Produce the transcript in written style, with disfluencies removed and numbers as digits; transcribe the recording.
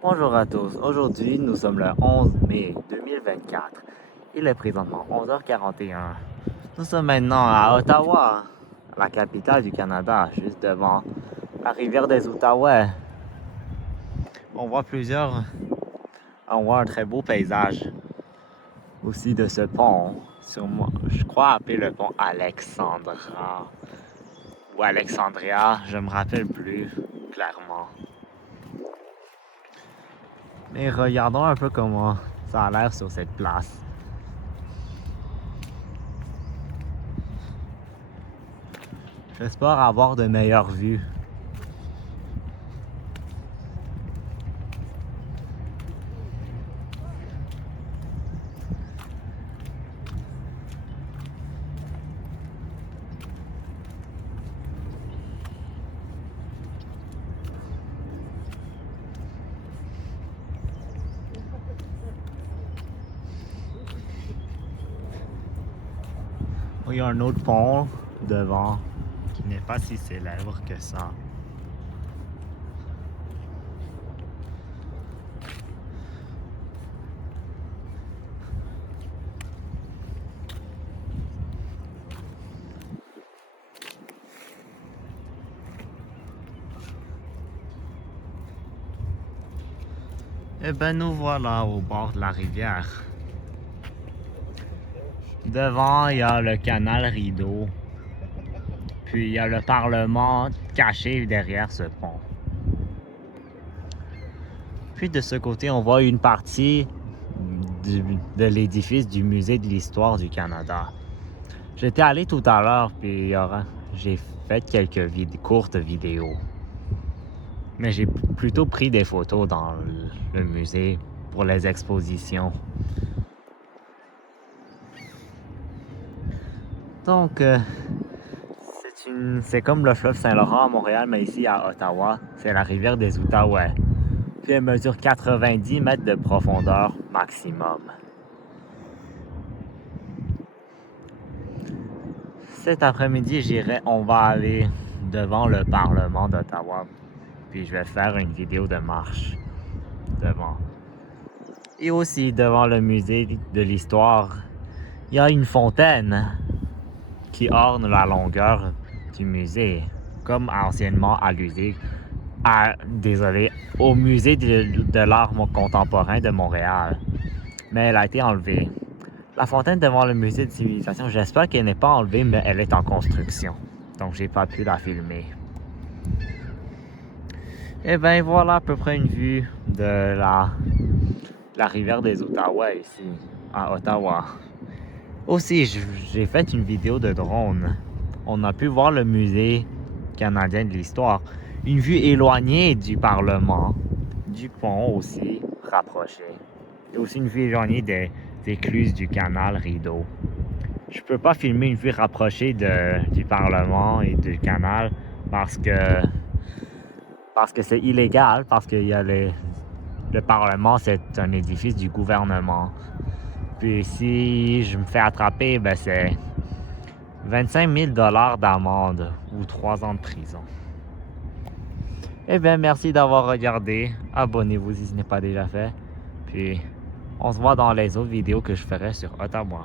Bonjour à tous, aujourd'hui nous sommes le 11 mai 2024. Il est présentement 11h41. Nous sommes maintenant à Ottawa, la capitale du Canada, juste devant la rivière des Outaouais. On voit un très beau paysage aussi de ce pont, sûrement, je crois appeler le pont Alexandra ou Alexandria, je me rappelle plus clairement. Mais regardons un peu comment ça a l'air sur cette place. J'espère avoir de meilleures vues. Il y a un autre pont devant qui n'est pas si célèbre que ça. Et ben nous voilà au bord de la rivière. Devant, il y a le canal Rideau. Puis il y a le Parlement caché derrière ce pont. Puis de ce côté, on voit une partie de l'édifice du Musée de l'Histoire du Canada. J'étais allé tout à l'heure, puis j'ai fait quelques courtes vidéos. Mais j'ai plutôt pris des photos dans le musée pour les expositions. Donc, c'est comme le fleuve Saint-Laurent à Montréal, mais ici à Ottawa, c'est la rivière des Outaouais. Puis elle mesure 90 mètres de profondeur maximum. Cet après-midi, on va aller devant le Parlement d'Ottawa. Puis je vais faire une vidéo de marche devant. Et aussi devant le musée de l'histoire, il y a une fontaine qui orne la longueur du musée, comme anciennement allusé au musée de l'art contemporain de Montréal. Mais elle a été enlevée. La fontaine devant le musée de civilisation, j'espère qu'elle n'est pas enlevée, mais elle est en construction. Donc j'ai pas pu la filmer. Et ben voilà à peu près une vue de la rivière des Outaouais ici, à Ottawa. Aussi, j'ai fait une vidéo de drone. On a pu voir le musée canadien de l'histoire. Une vue éloignée du Parlement, du pont aussi, rapproché. Et aussi une vue éloignée des écluses du canal Rideau. Je peux pas filmer une vue rapprochée du Parlement et du canal parce que c'est illégal, parce que le Parlement, c'est un édifice du gouvernement. Puis si je me fais attraper, ben c'est 25 000 $ d'amende ou 3 ans de prison. Eh bien, merci d'avoir regardé. Abonnez-vous si ce n'est pas déjà fait. Puis, on se voit dans les autres vidéos que je ferai sur Ottawa.